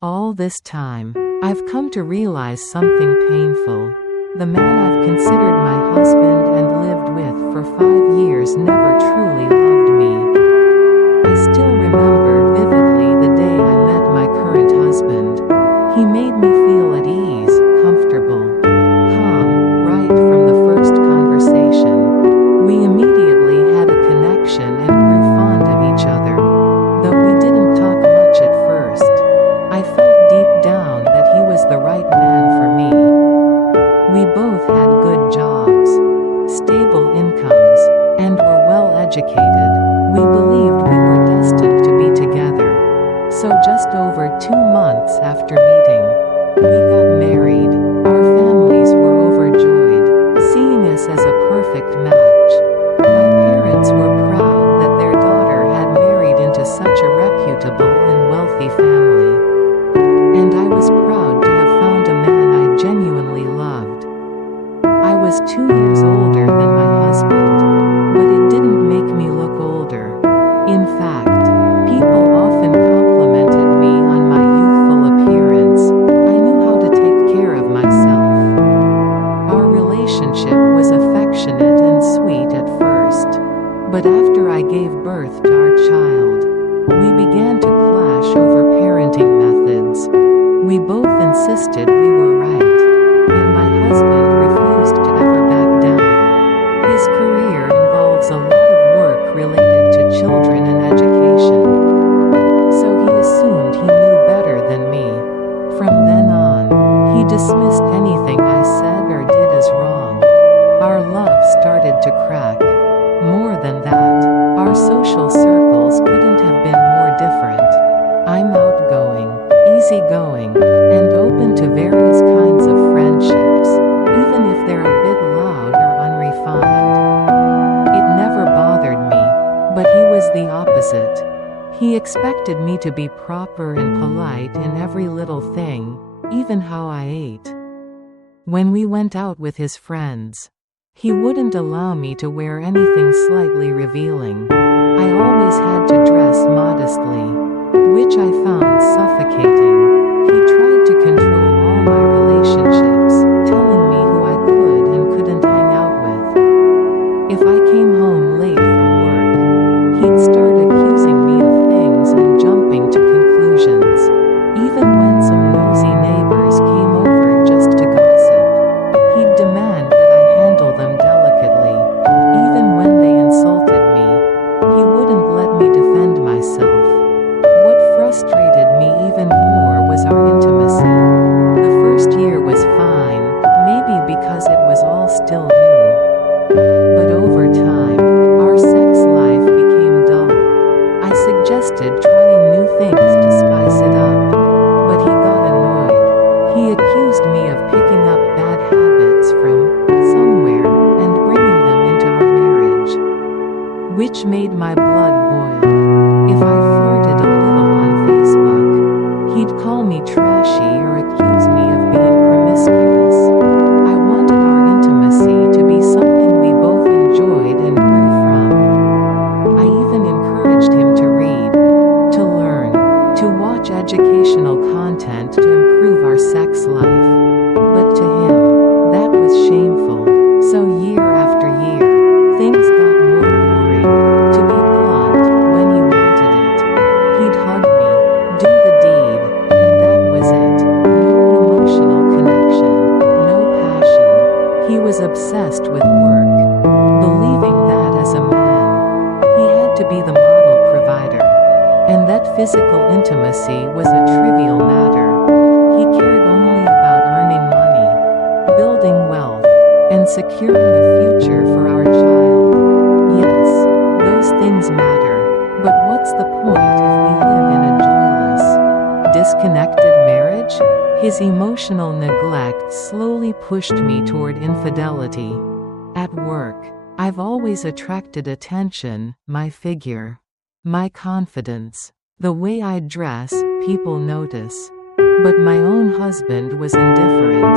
All this time, I've come to realize something painful. The man I've considered my husband and lived with for 5 years never truly loved me. I still remember vividly the day I met my current husband. He made me feel at ease, comfortable, calm, right from the first conversation. We immediately had a connection and grew fond of each other. Though we didn't talk much at first, I felt deep down that he was the right man for me. We both had good jobs, stable incomes, and were well educated. We believed we were destined to be together. So just over 2 months after meeting, we got married. Our families were overjoyed, seeing us as a perfect match. My parents were proud that their daughter had married into such a reputable and wealthy family. And I was proud to have found a man I genuinely loved. I was 2 years older than my husband, but it didn't make me look older. In fact, people often complimented me on my youthful appearance. I knew how to take care of myself. Our relationship was affectionate and sweet at first, but after I gave birth to our child, we began to clash over parenting methods. We both insisted we were right, and my husband refused to ever back down. His career involves a lot of work related to children and education, so he assumed he knew better than me. From then on, he dismissed anything I said or did as wrong. Our love started to crack. More than that, our social circles couldn't have been more different. I'm outgoing, easygoing, and open to various kinds of friendships, even if they're a bit loud or unrefined. It never bothered me, but he was the opposite. He expected me to be proper and polite in every little thing, even how I ate. When we went out with his friends, he wouldn't allow me to wear anything slightly revealing. I always had to dress modestly, which I found suffocating. He tried to control all my relationships, telling me who I could and couldn't hang out with. If I came home late from work, he'd start accusing me of things and jumping to conclusions. Even when some nosy neighbors came over just to gossip, he'd demand that I handle them delicately. Even when they insulted me, he wouldn't let me defend myself. What frustrated me even more was our intimacy. The first year was fine, maybe because it was all still new. But over time, our sex life became dull. I suggested trying new things to spice it up, but he got annoyed. He accused me of picking up bad habits from somewhere and bringing them into our marriage, which made my blood boil. If I flirted a little on Facebook, he'd call me trashy or accuse me of being promiscuous. I wanted our intimacy to be something we both enjoyed and grew from. I even encouraged him to read, to learn, to watch educational content to improve our sex life. But to him, that was shameful. So year after year, things got more boring. To be blunt, when he wanted it, he'd hug me, do the deed, and that was it. No emotional connection, no passion. He was obsessed with work, believing that as a man, he had to be the model provider, and that physical intimacy was a trivial matter. He cared only about earning money, building wealth, and securing a future for our child. Yes, those things matter, but what's the point if we live in a joyless, disconnected marriage? His emotional neglect slowly pushed me toward infidelity. At work, I've always attracted attention, my figure, my confidence, the way I dress, people notice. But my own husband was indifferent.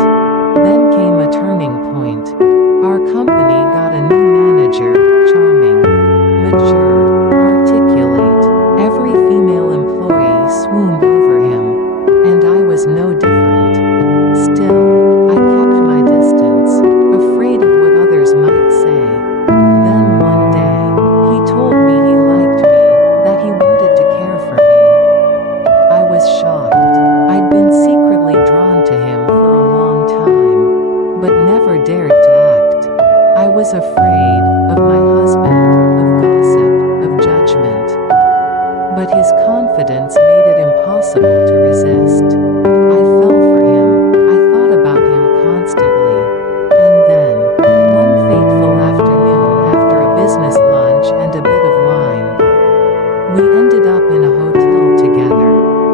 Then came a turning point. Our company got a new manager, charming, mature, articulate. Every female employee swooned over him. And was no different. Still, I kept my distance, afraid of what others might say. Then one day, he told me he liked me, that he wanted to care for me. I was shocked. I'd been secretly drawn to him for a long time, but never dared to act. I was afraid of my husband, of gossip, of judgment. But his confidence made it impossible to resist. I fell for him. I thought about him constantly. And then, one fateful afternoon after a business lunch and a bit of wine, we ended up in a hotel together.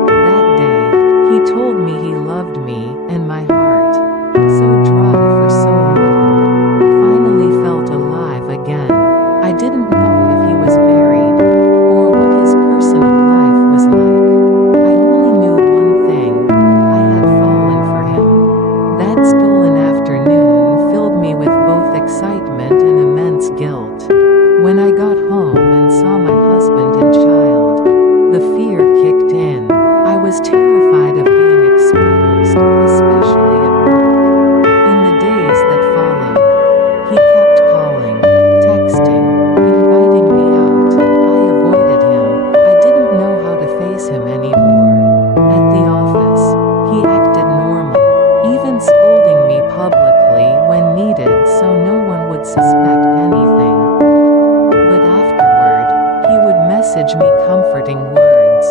That day, he told me he loved me, and my heart, so dry for so long, finally felt alive again. I didn't know if he was married, or what his personal life was like. I only knew one thing: I had fallen for him. That stolen afternoon filled me with both excitement and immense guilt. When I got home and saw my husband and child, the fear kicked in. I was terrified of being exposed, especially at work. In the days that followed, he kept calling, texting, inviting me out. I avoided him. I didn't know how to face him anymore. At the office, he acted normal, even scolding me publicly when needed so no one would suspect anything. But afterward, he would message me comforting words.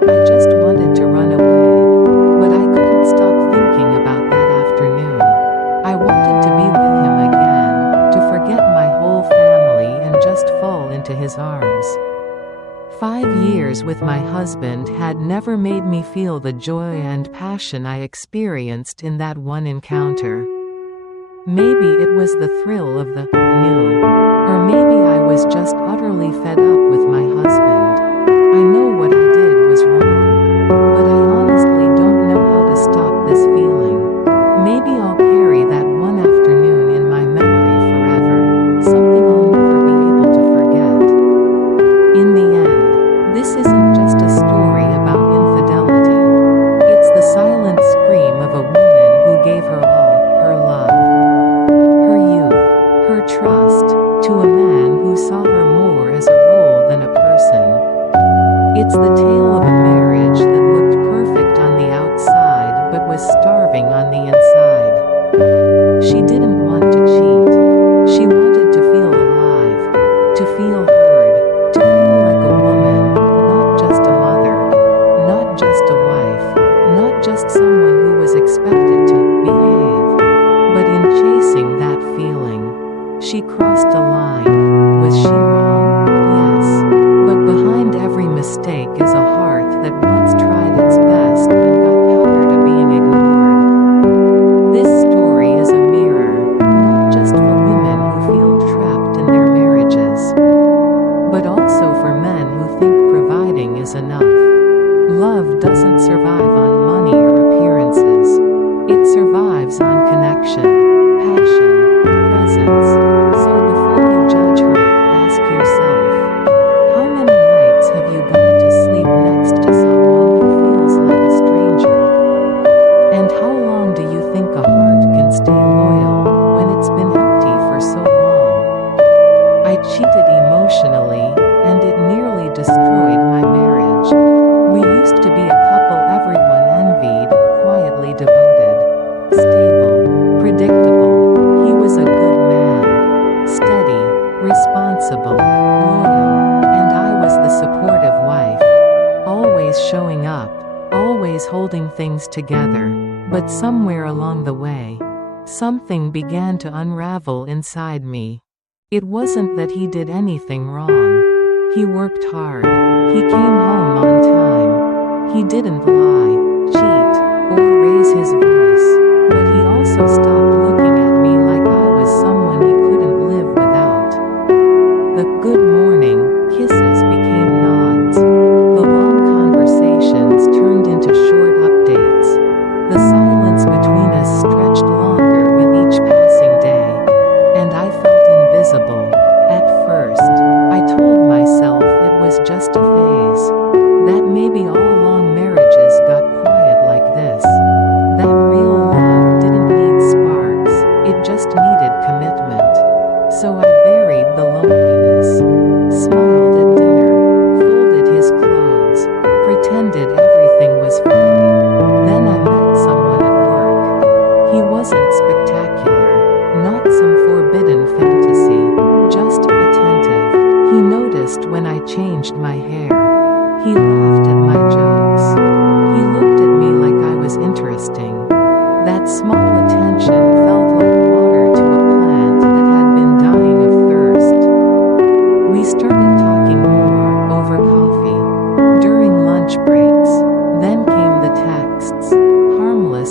I just wanted to run away, but I couldn't stop thinking about that afternoon. I wanted to be with him again, to forget my whole family and just fall into his arms. 5 years with my husband had never made me feel the joy and passion I experienced in that one encounter. Maybe it was the thrill of the new, or maybe I was just utterly fed up with my husband. I know what I did was wrong, but I honestly don't know how to stop this feeling. Maybe I'll carry that one afternoon in my memory forever, something I'll never be able to forget. In the end, this isn't just a story about infidelity. It's the silent scream of a woman who gave her all, her love, her youth, her trust, to a man who saw her more as a role than a person. It's the tale of a marriage that looked perfect on the outside but was starving on the inside. She didn't want to cheat. She wanted to feel alive, to feel heard, to feel like a woman, not just a mother, not just a wife, not just someone who was expected to behave. But in chasing that feeling, she crossed a line. Was she wrong? Yes. But behind every mistake is a heart that once tried its best and got tired of being ignored. This story is a mirror, not just for women who feel trapped in their marriages, but also for men who think providing is enough. Love doesn't survive on money or appearances. It survives on connection, passion, presence. So before you judge her, ask yourself, how many nights have you gone to sleep next to someone who feels like a stranger? And how long do you think a heart can stay loyal when it's been empty for so long? I cheated emotionally, and it nearly destroyed my marriage. We used to be a couple everyone envied, quietly devoted, stable, predictable. He was a good man, steady, responsible, loyal, and I was the supportive wife, always showing up, always holding things together. But somewhere along the way, something began to unravel inside me. It wasn't that he did anything wrong. He worked hard. He came home on time. He didn't lie, cheat, or raise his voice. But he also stopped looking at me like I was someone he couldn't live without. The good morning kisses became nods. The long conversations turned into short updates. The silence between us stretched longer with each passing day. And I felt invisible. At first, I told myself it was just a phase. That maybe all long marriages got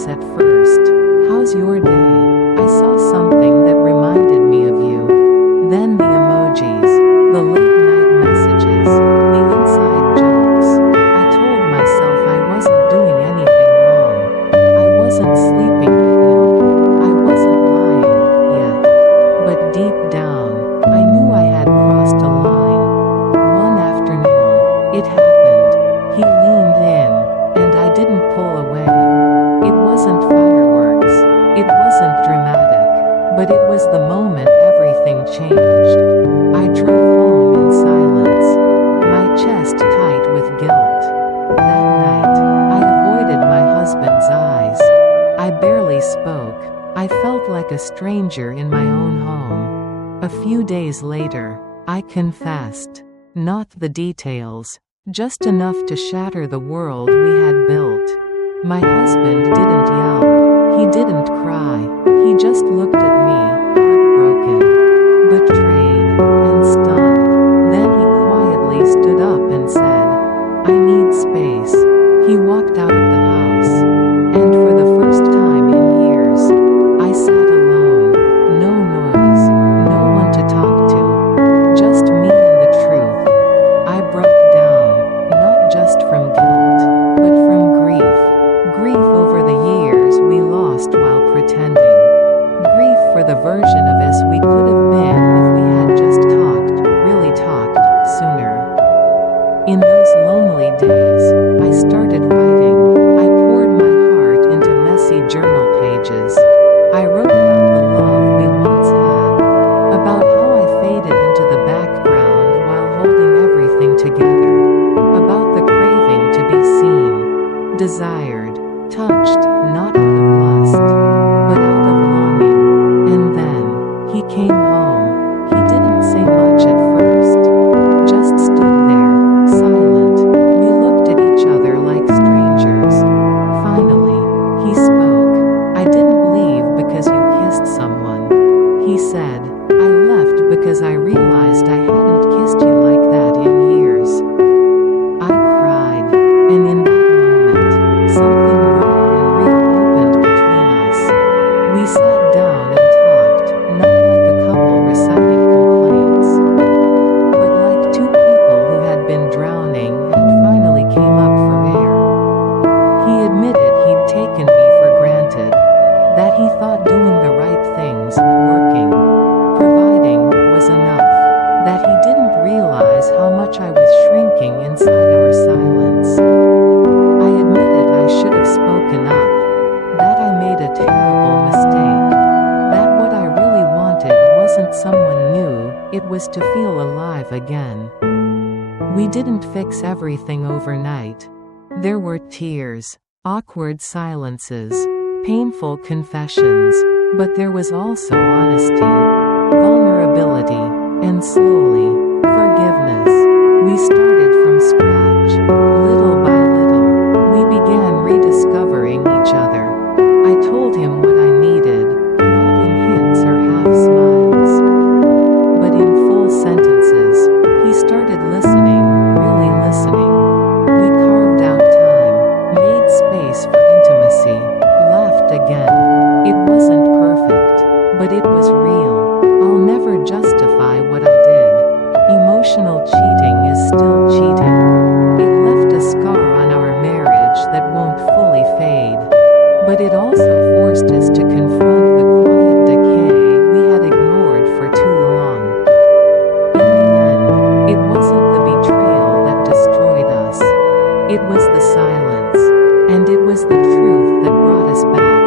nice at first. How's your day? I saw something that reminded me of you. Then the emojis, the late night messages, the inside jokes. I told myself I wasn't doing anything wrong. I wasn't sleeping with him. I wasn't lying yet. But deep down, I knew I had crossed a line. One afternoon, it happened. He leaned in, and I didn't pull away. It wasn't fireworks. It wasn't dramatic. But it was the moment everything changed. I drove home in silence, my chest tight with guilt. That night, I avoided my husband's eyes. I barely spoke. I felt like a stranger in my own home. A few days later, I confessed. Not the details, just enough to shatter the world we had built. My husband didn't yell. He didn't cry. He just looked at me, heartbroken, betrayed, and stunned. Then he quietly stood up and said, "I need space." He walked out of the house. And for the first time in years, I sat alone. No noise, no one to talk to. Just me and the truth. I broke down, not just from guilt, but from grief. Grief over the years we lost while pretending. Grief for the version of us we could have been if we had just talked, really talked, sooner. In those lonely days, I started writing. I poured my heart into messy journal pages. I wrote about the love we once had, about how I faded into the background while holding everything together, about the craving to be seen, desired, touched, not out of lust, but out of longing. And then, he came home. He didn't say much at first, just stood there, silent. We looked at each other like strangers. Finally, he spoke. "I didn't leave because you kissed someone," he said. "I left because I realized I hadn't kissed you like that in years." I cried, and in that moment, something raw and real opened between us. We sat down and talked, not like a couple reciting complaints, but like two people who had been drowning and finally came up for air. He admitted he'd taken me for granted, that he thought doing the right things, working, providing, was enough, that he didn't realize how much I was shrinking inside our silence. I admitted I should have spoken up, that I made a terrible mistake, that what I really wanted wasn't someone new, it was to feel alive again. We didn't fix everything overnight. There were tears, awkward silences, painful confessions, but there was also honesty, vulnerability, and slowly, forgiveness. We started from scratch. Little by little, we began rediscovering each other. I told him what I needed, not in hints or half smiles, but in full sentences. He started listening, really listening. We carved out time, made space for intimacy, laughed again. It wasn't perfect, but it was real. I'll never justify what I did. Emotional cheating is still cheating. It left a scar on our marriage that won't fully fade. But it also forced us to confront the quiet decay we had ignored for too long. In the end, it wasn't the betrayal that destroyed us. It was the silence. And it was the truth that brought us back.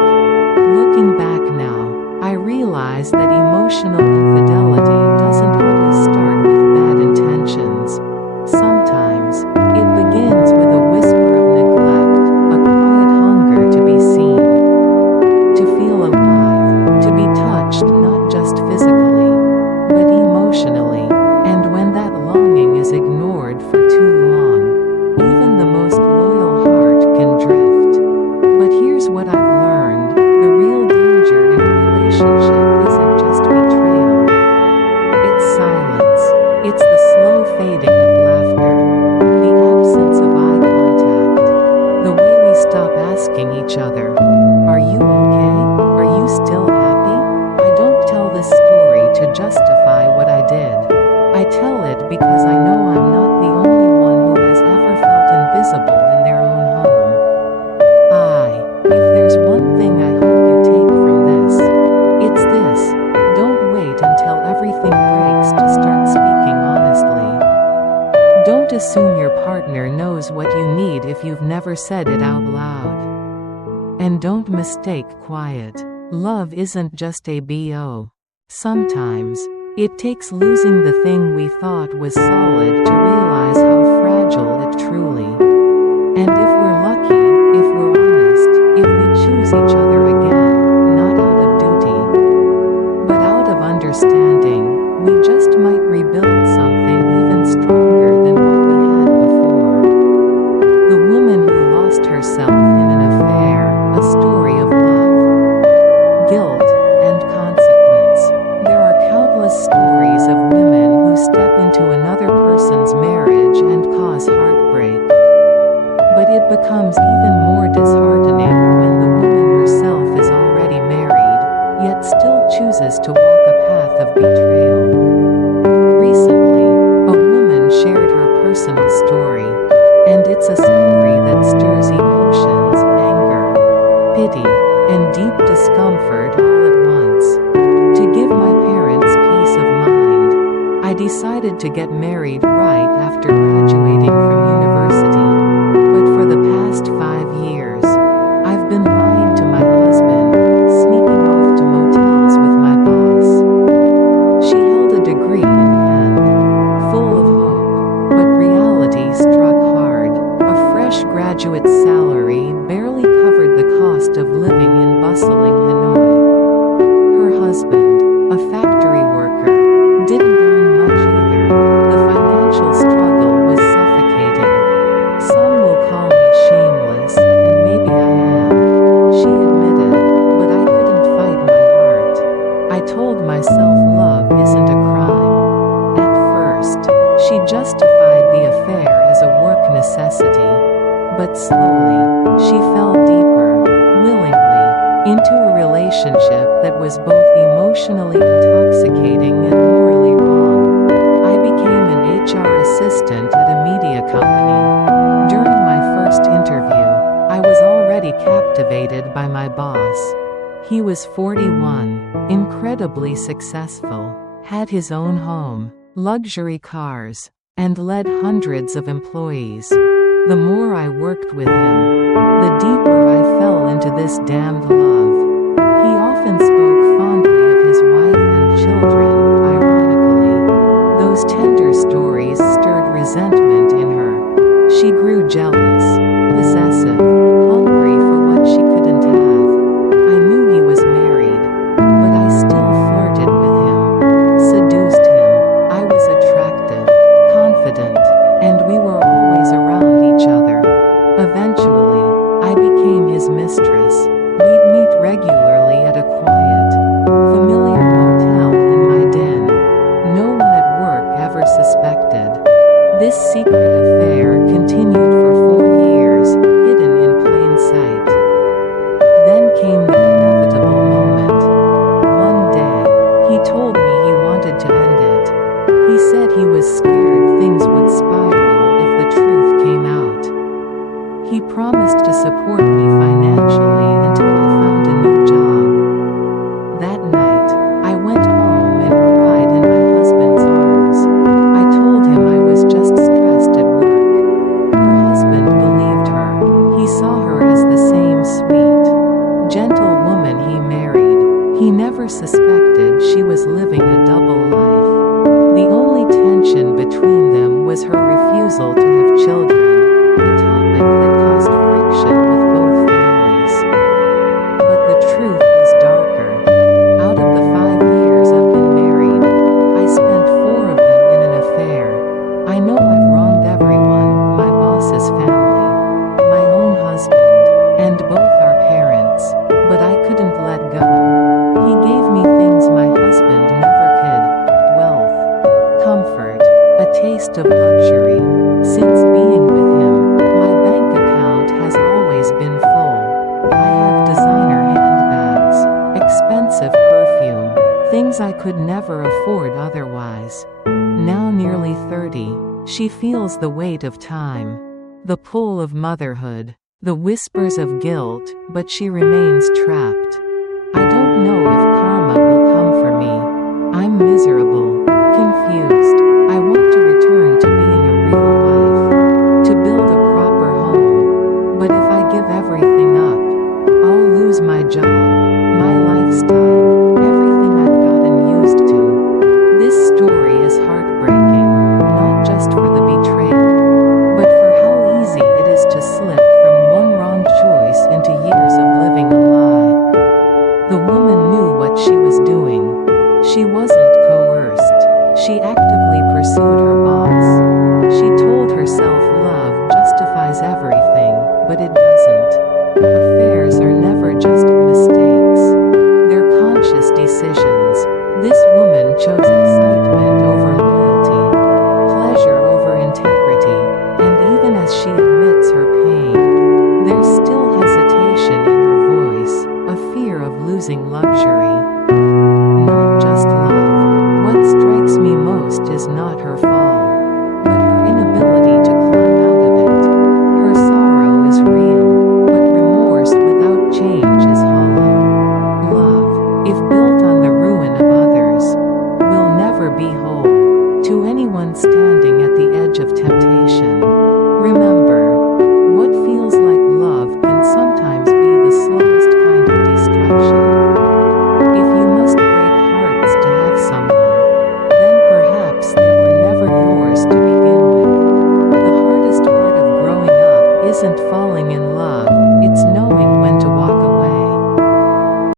Looking back now, I realize that emotional infidelity doesn't always start with bad intentions. Sometimes, it begins with a whisper of neglect, a quiet hunger to be seen, to feel alive, to be touched not just physically, but emotionally. And when that longing is ignored for too long, even the most loyal heart can drift. But here's what I've learned: the real danger in a relationship isn't just betrayal. It's silence. It's the slow fading of laughter, the absence of eye contact, the way we stop asking each other, "Are you okay? Are you still happy? I don't tell this story to justify what I did. I tell it because I know I'm not the only one who has ever felt invisible in their own home. If there's one thing I hope you take from this, it's this: don't wait until everything breaks to start speaking honestly. Don't assume your partner knows what you need if you've never said it out loud. And don't mistake quiet love isn't just a BO. Sometimes, it takes losing the thing we thought was solid to realize how fragile it truly. And if we're lucky, if we're honest, if we choose each other again, not out of duty, but out of understanding, we just might rebuild something even stronger than what we had before. The woman who lost herself in an affair, a story of love, guilt, and consequence. There are countless stories of women who step into another person's marriage and cause heartbreak. But it becomes even more disheartening when the woman herself is already married, yet still chooses to walk a path of betrayal. Recently, a woman shared her personal story, and it's a story that stirs emotions, anger, pity, and deep discomfort all at once. To give my parents peace of mind, I decided to get married right after graduating from university. But for the past 5 years, I've been lying to my husband, sneaking off to motels with my boss. She held a degree in hand, full of hope, but reality struck hard. A fresh graduate's salary barely covered the cost of living in bustling Hanoi. Her husband, a factory worker, didn't earn much either. The financial struggle was suffocating. Some will call me shameless, and maybe I am, she admitted, but I couldn't fight my heart. I told myself love isn't a crime. At first, she justified the affair as a work necessity. But slowly, she fell deeper, willingly, into a relationship that was both emotionally intoxicating and morally wrong. I became an HR assistant at a media company. During my first interview, I was already captivated by my boss. He was 41, incredibly successful, had his own home, luxury cars, and led hundreds of employees. The more I worked with him, the deeper I fell into this damned love. He often spoke fondly of his wife and children, ironically. Those tender stories stirred resentment in her. She grew jealous, possessive, hungry for what she couldn't have. I knew he was married, but I still flirted with him, seduced him. I was attractive, confident, and we were always around each other. Eventually, I became his mistress. We'd meet regularly at a quiet, familiar motel in my den. No one at work ever suspected. This secret affair continued for 4 years, hidden in plain sight. Then came the inevitable moment. One day, he told me he wanted to end it. He said he was scared things would spiral if the truth came out. He promised to support me financially until I found a new job. That night, I went home and cried in my husband's arms. I told him I was just stressed at work. Her husband believed her. He saw her as the same sweet, gentle woman he married. He never suspected she was living a double life. The only tension between them was her refusal to have children, a topic that caused friction with both families. But the truth was darker. Out of the 5 years I've been married, I spent 4 of them in an affair. I know I've wronged everyone, my boss's family, my own husband, and both our parents, but I couldn't let go. He gave me things my husband never could: wealth, comfort, a taste of luxury. Since being with things I could never afford otherwise. Now nearly 30, she feels the weight of time, the pull of motherhood, the whispers of guilt, but she remains trapped. I don't know if karma will come for me. I'm miserable, confused. I want to return to being a real wife, to build a proper home. But if I give everything up, I'll lose my job, my lifestyle, everything I've gotten used to. This story is heartbreaking, not just for the betrayal, but for how easy it is to slip from one wrong choice into years of living a lie. The woman knew what she was doing. She wasn't coerced. She actively pursued her boss. She told herself love justifies everything, but it doesn't. Affairs are never just mistakes. They're conscious decisions. This woman chose excitement over loyalty, pleasure over integrity, and even as she admits her pain, there's still hesitation in her voice, a fear of losing luxury. Not just love. What strikes me most is not her fall, but her inability to climb out of it. Her sorrow is real, but remorse without change is hollow. Love, if built on the ruin of others, will never be whole. To anyone standing